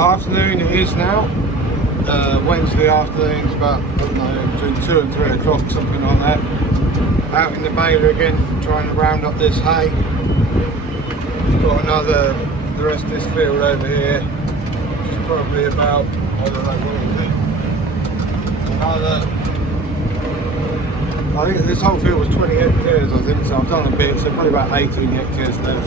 afternoon it is now. Wednesday afternoon, it's about, I don't know, between 2 and 3 o'clock, something like that. Out in the baler again, trying to round up this hay. We've got the rest of this field over here, which is probably about, I don't know, what is it? I think this whole field was 20 hectares, I think, so I've done a bit, so probably about 18 hectares there.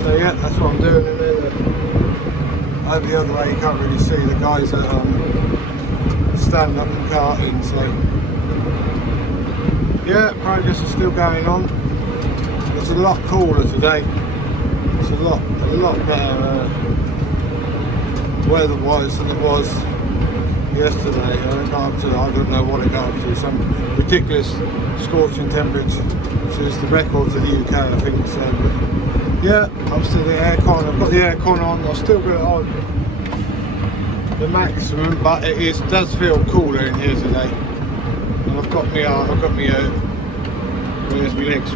So yeah, that's what I'm doing in there. Over the other way you can't really see the guys that stand up and carting, so yeah, progress is still going on. It's a lot cooler today. It's a lot better weather-wise than it was yesterday. I don't know what it got up to, some ridiculous scorching temperature, which is the record for the UK, I think. So but yeah, I'm still the aircon. I've got the aircon on. I've still got it on the maximum, but it does feel cooler in here today. And I've got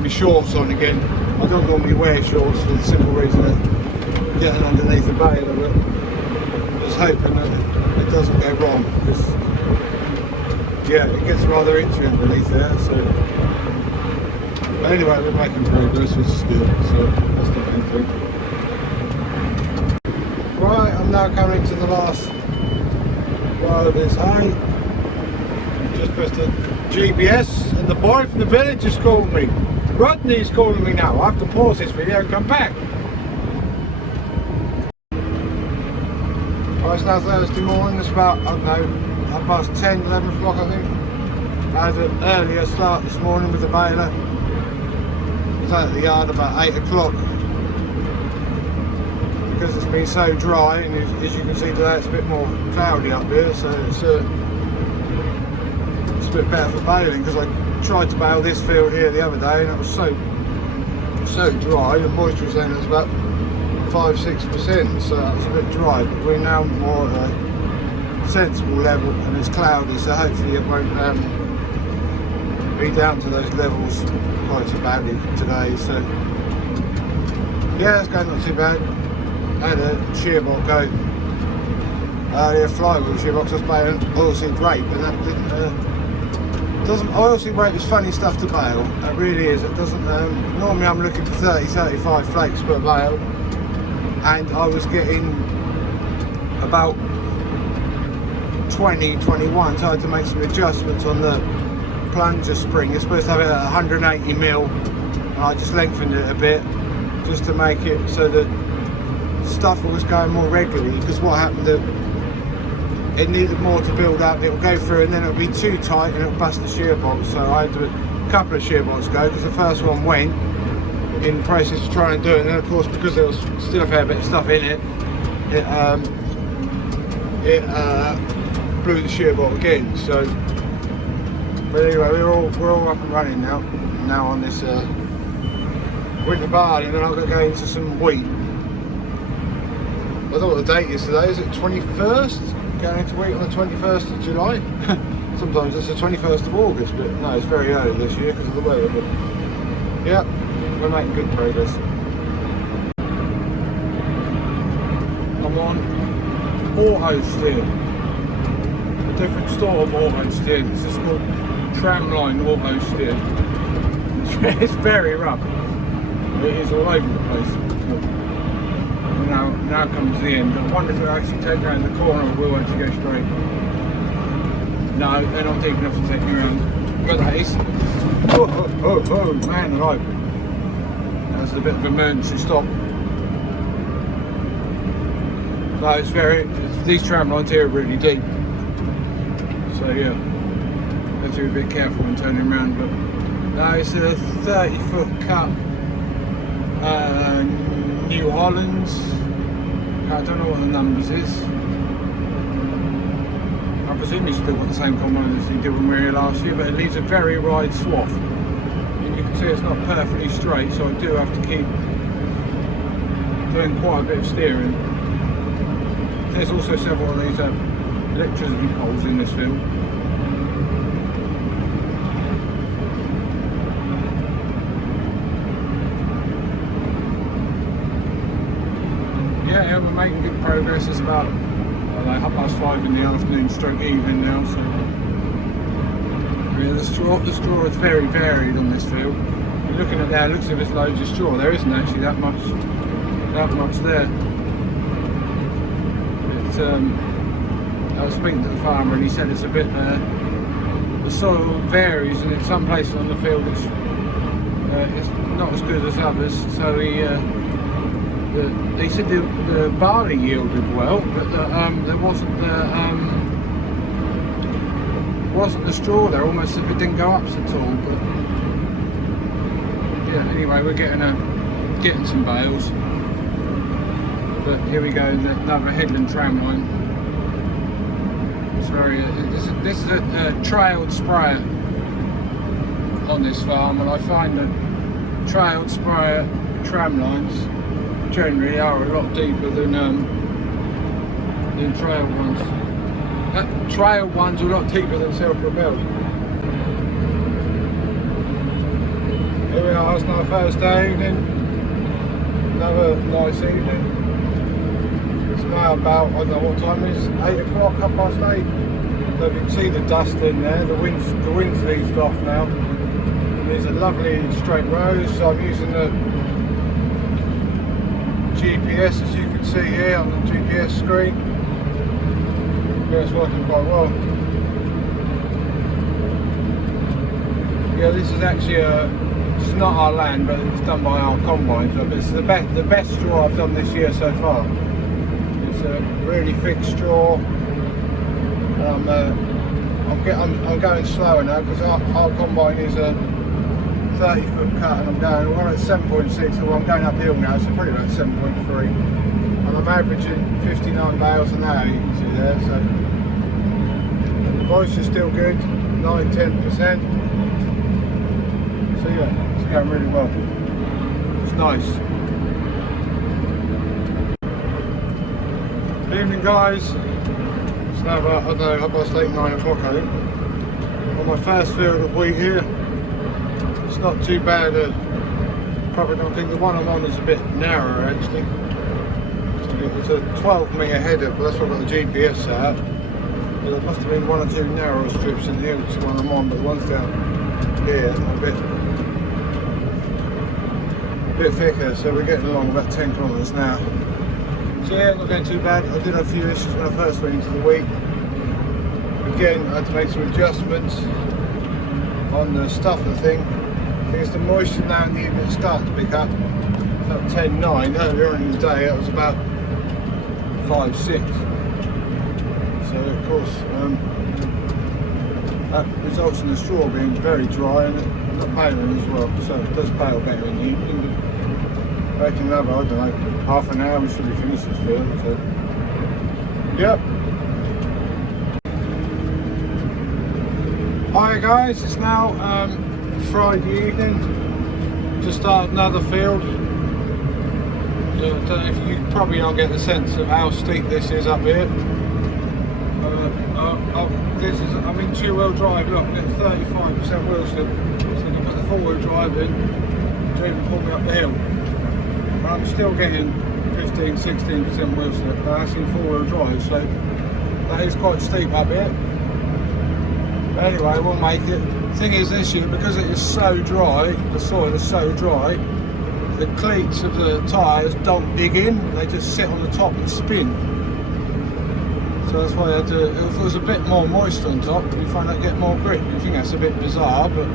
my shorts on again. I don't normally wear shorts for the simple reason that getting underneath the baler, but just hoping that it doesn't go wrong, because yeah, it gets rather itchy underneath there. So anyway, we're making progress, which is good, so that's the main thing. Right, I'm now coming to the last row of this hay. Just pressed the GPS and the boy from the village has called me. Rodney's calling me now. I have to pause this video and come back. Right, it's now Thursday morning. It's about, I don't know, 10:30, 11 o'clock I think. I had an earlier start this morning with the baler. I was out at the yard about 8 o'clock. Because it's been so dry, and as you can see today it's a bit more cloudy up here, so it's a bit better for baling, because I tried to bale this field here the other day and it was so dry. The moisture was then about 5-6%, so that was a bit dry, but we're now more at a sensible level and it's cloudy, so hopefully it won't be down to those levels quite so badly today. So yeah, it's going not too bad. I had a shearbox go, a flywheel shearbox. I was baling oilseed rape, and that didn't, oilseed rape is funny stuff to bale, it really is. It doesn't, normally I'm looking for 30-35 flakes per bale, and I was getting about 20-21, so I had to make some adjustments on the plunger spring. You're supposed to have it at 180 mil, and I just lengthened it a bit just to make it so that stuff was going more regularly, because what happened, that it needed more to build up. It will go through and then it'll be too tight and it'll bust the shearbox. So I had to a couple of shearbox go, because the first one went in the process of trying to do it, and then of course because there was still a fair bit of stuff in it, it blew the shearbox again. So but anyway, we're all up and running now on this winter barley, and then I've got to go into some wheat. I don't know what the date is today. Is it 21st? Going into wheat on the 21st of July? Sometimes it's the 21st of August, but no, it's very early this year because of the weather. But yeah, we're making good progress. I'm on auto steer. A different sort of auto steer. This is called tramline auto steer. It's very rough. It is all over the place. Now comes the end. I wonder if I actually take around the corner or will actually go straight. No, they're not deep enough to take me around. But that is. Oh, man alive. That's a bit of an emergency stop. No, these tram lines here are really deep. So yeah, have to be a bit careful when turning around. But no, it's a 30-foot cut. New Hollands. I don't know what the numbers is. I presume he's still got the same combine as he did when we were here last year, but it leaves a very wide swath. And you can see it's not perfectly straight, so I do have to keep doing quite a bit of steering. There's also several of these electricity poles in this field. yeah, we're making good progress. It's about like 5:30 in the afternoon, stroke evening now. So yeah, the straw is very varied on this field. You're looking at there, it looks as if it's loads of straw. There isn't actually that much there. It's, I was speaking to the farmer and he said it's a bit, the soil varies, and in some places on the field it's not as good as others. So he said the barley yielded well, but there wasn't the straw there, almost as if it didn't go up at all. But yeah, anyway, we're getting some bales. But here we go, another headland tram line. It's this is a trailed sprayer on this farm, and I find that trailed sprayer tram lines generally are a lot deeper than trailed ones. Trailed ones are a lot deeper than self-propelled. Here we are, it's our Thursday evening. Another nice evening. It's now about, I don't know what time it is, 8 o'clock, 8:30. So you can see the dust in there, the wind's eased off now. There's a lovely straight road, so I'm using the GPS, as you can see here on the GPS screen. Yeah, it's working quite well. Yeah, this is actually it's not our land, but it's done by our combines. But it's the best straw I've done this year so far. It's a really thick straw. I'm going slower now because our combine is a 30-foot cut, and we're at 7.6, so I'm going uphill now, so probably about 7.3. And I'm averaging 59 bales an hour, you can see there. So the moisture's still good, 9–10%. So yeah, it's going really well. It's nice. Good evening, guys. It's now about, I don't know, 9 o'clock, I think. On my first field of wheat here. It's not too bad. Probably don't think the one I'm on is a bit narrower actually. So it's a 12-metre header, but that's what I've got the GPS set up. But there must have been one or two narrow strips in here, which is the one I'm on, but the ones down here are a bit thicker, so we're getting along about 10 kilometres now. So yeah, not going too bad. I did have a few issues when I first went into the wheat. Again, I had to make some adjustments on the stuffer thing. Because the moisture now in the evening starts to pick up. It's up 10–9. Earlier on in the day it was about 5–6. So of course that results in the straw being very dry and not paling as well. So it does pale better in the evening. But I reckon another, I don't know, half an hour we should be finished this field. So yep. Hi guys, it's now Friday evening to start another field. I don't know if you probably don't get the sense of how steep this is up here. I'm in 2-wheel drive. Look, I'm getting 35% wheel slip. So you put the 4-wheel drive in to even pull me up the hill. And I'm still getting 15–16% wheel slip. But that's in 4-wheel drive, so that is quite steep up here. But anyway, we'll make it. Thing is, this year, because it is so dry, the soil is so dry, the cleats of the tyres don't dig in, they just sit on the top and spin. So that's why I had to, if it was a bit more moist on top, you find out get more grip. You think that's a bit bizarre, but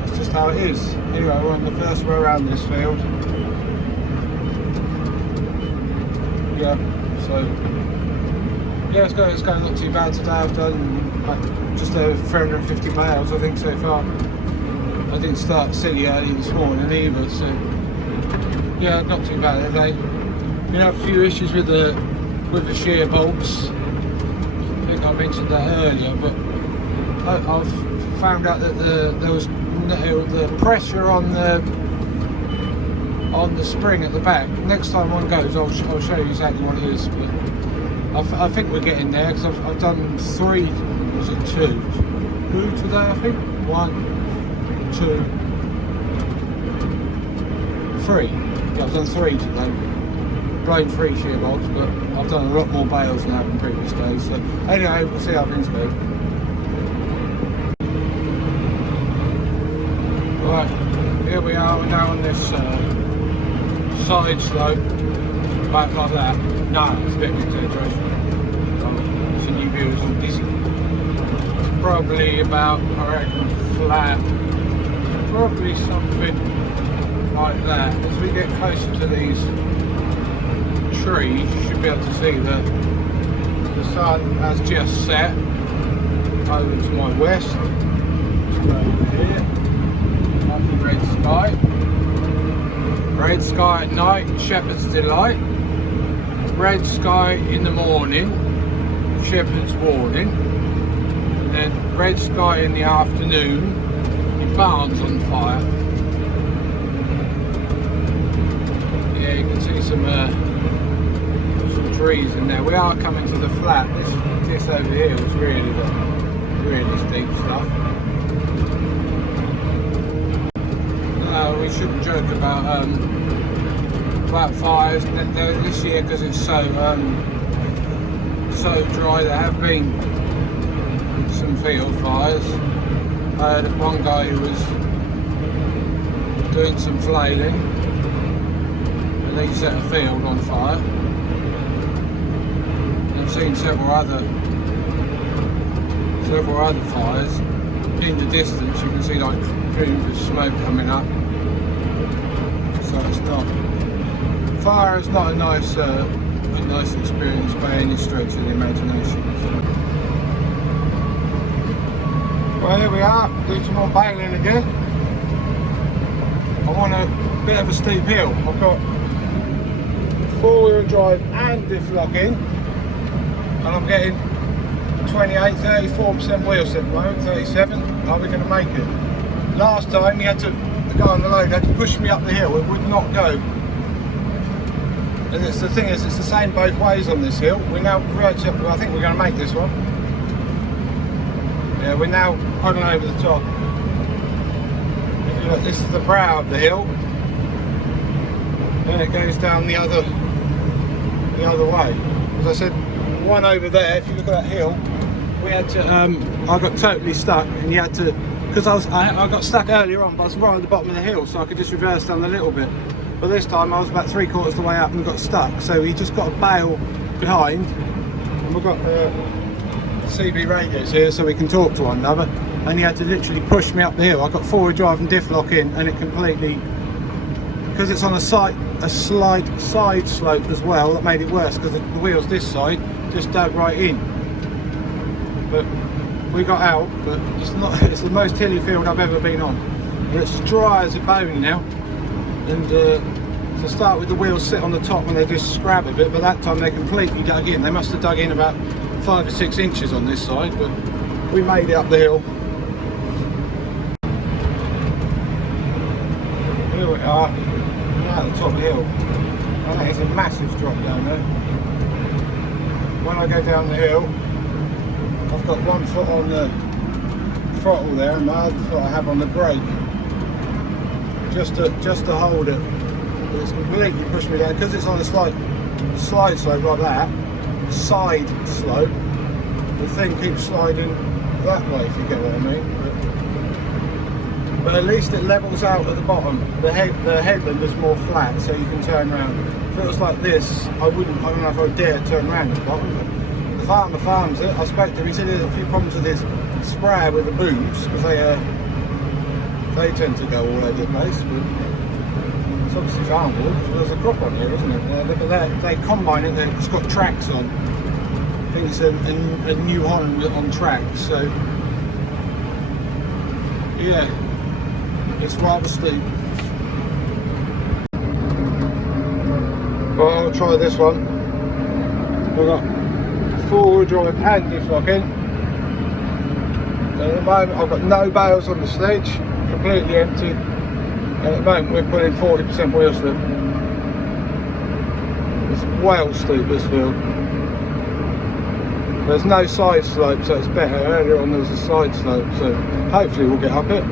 that's just how it is. Anyway, we're on the first way around this field. Yeah, so yeah, it's going not too bad today. I've done just over 350 bales, I think, so far. I didn't start silly early this morning either, so yeah, not too bad today. You know, a few issues with the shear bolts. I think I mentioned that earlier, but I've found out that there was the pressure on the spring at the back. Next time one goes, I'll show you exactly what it is. But I think we're getting there, because I've done 3, was it 2? 2 today, I think? 1, 2, 3. Yeah, I've done 3 today. blown 3 shear bolts, but I've done a lot more bales now than previous days. So anyway, we'll see how things go. Right, here we are. We're now on this side slope, back like that. No, it's a bit of an exaggeration. It's a new view, it's all dizzy. It's probably about, I reckon, flat. Probably something like that. As we get closer to these trees, you should be able to see that the sun has just set over to my west. Over here, lovely red sky. Red sky at night, shepherd's delight. Red sky in the morning, shepherd's warning. And then red sky in the afternoon, your barn's on fire. Yeah, you can see some trees in there. We are coming to the flat. This over here was really steep stuff. We shouldn't joke about flat fires this year because it's so dry. There have been some field fires. I heard of one guy who was doing some flailing and he set a field on fire. I've seen several other fires. In the distance you can see like plumes of smoke coming up. So it's not, fire is not a nice experience by any stretch of the imagination. Well, here we are, doing some more baling again. I'm on a bit of a steep hill. I've got 4-wheel drive and diff lock in, and I'm getting 28, 34% wheel set at the moment, 37. Are we going to make it? Last time he had to, the guy on the load had to push me up the hill, it would not go. And it's the thing is, it's the same both ways on this hill. We're actually, I think we're going to make this one. Yeah, we're now hugging over the top. If you look, this is the brow of the hill. Then it goes down the other way. As I said, one over there, if you look at that hill, we had to, I got totally stuck, and you had to, because I got stuck earlier on, but I was right at the bottom of the hill, so I could just reverse down a little bit. But this time I was about 3/4 of the way up and got stuck, so he just got a bale behind, and we've got CB radios here so we can talk to one another, and he had to literally push me up the hill. I got 4-wheel drive and diff lock in, and it completely, because it's on a slight side slope as well, that made it worse, because the wheels this side just dug right in. But we got out, but it's the most hilly field I've ever been on, and it's as dry as a bone now. And to start with, the wheels sit on the top and they just scrab a bit, but that time they completely dug in. They must have dug in about 5 or 6 inches on this side, but we made it up the hill. Here we are, now at the top of the hill. And that is a massive drop down there. When I go down the hill, I've got one foot on the throttle there and my other foot I have on the brake, just to hold it. But it's completely pushed me down because it's on a slight slide slope like that, side slope. The thing keeps sliding that way, if you get what I mean. But at least it levels out at the bottom. The headland is more flat, so you can turn around. If it was like this, I don't know if I would dare turn around at the bottom. The farmer farms it. I spoke to him, he said there's a few problems with his sprayer with the booms, because they tend to go all over the place. But it's obviously farm wood, so there's a crop on here, isn't it? They combine it, it's got tracks on. I think it's a New Holland on tracks, so yeah, it's rather steep. Well, I'll try this one. I've got 4-wheel drive and diff lock in. And at the moment I've got no bales on the sledge, completely empty. And at the moment we're putting 40% wheel slip. It's well steep, this field. There's no side slope, so it's better. Earlier on there was a side slope, so hopefully we'll get up it.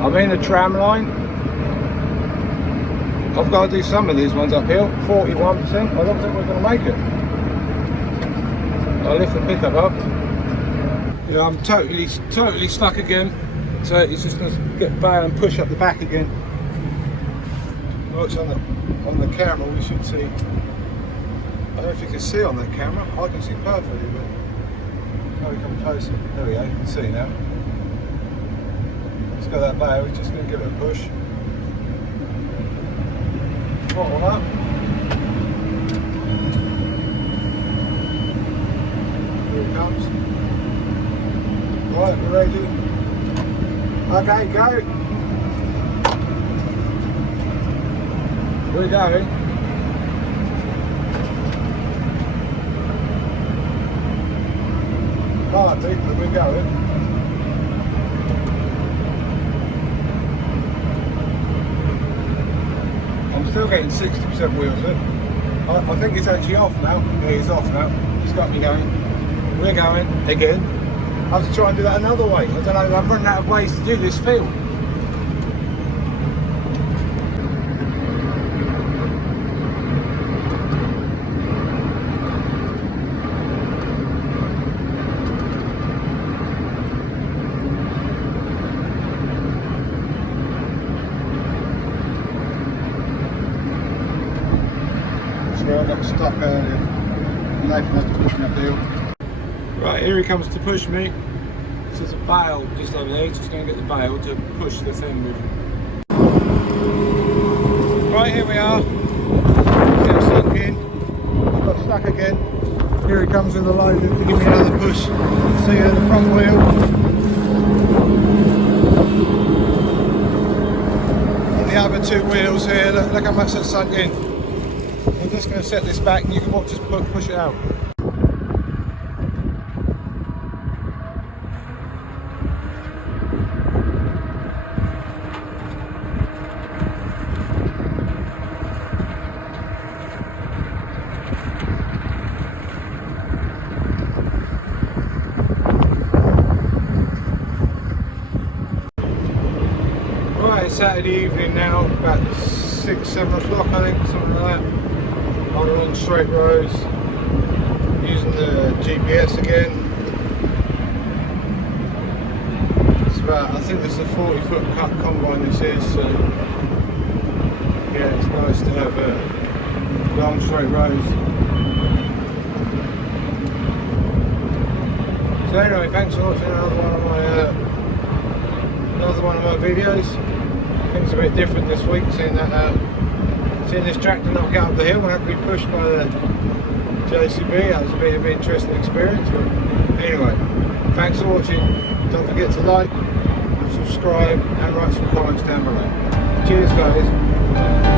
I'm in a tram line. I've got to do some of these ones uphill. 41%. I don't think we're going to make it. I'll lift the pickup up. Yeah, I'm totally stuck again. So it's just going to get bail and push up the back again. Watch on the camera, we should see. I don't know if you can see on that camera. I can see perfectly, but how we come closer. There we go. You can see now. Let's go that bail. We're just going to give it a push. Throttle up. Here it comes. Right, we're ready. Okay, go. We're going. Hardly, but we're going. I'm still getting 60% wheels in. I think it's actually off now. Yeah, he's off now. He's got me going. We're going again. I have to try and do that another way. I don't know, I'm running out of ways to do this field. I got stuck earlier. Nathan had to push me uphill. Right, here he comes to push me. So there's a bail just over there. He's just going to get the bail to push the thing with him. Right, here we are. Get stuck in. I got stuck again. Here he comes with the load to give me another push. See the front wheel. And the other two wheels here. Look how much that's sunk in. I'm just going to set this back and you can watch us push it out. Right, it's Saturday evening now, about 6-7 o'clock I think, something like that. I'm on straight roads, using the GPS again. It's about, I think this is a 40-foot cut combine this is, so yeah, it's nice to have long straight roads. So anyway, thanks for watching another one of my videos. Things are a bit different this week, seeing this tractor not get up the hill and have to be pushed by the JCB. That was a bit of an interesting experience. But anyway, thanks for watching. Don't forget to like, subscribe and write some comments down below. Cheers guys.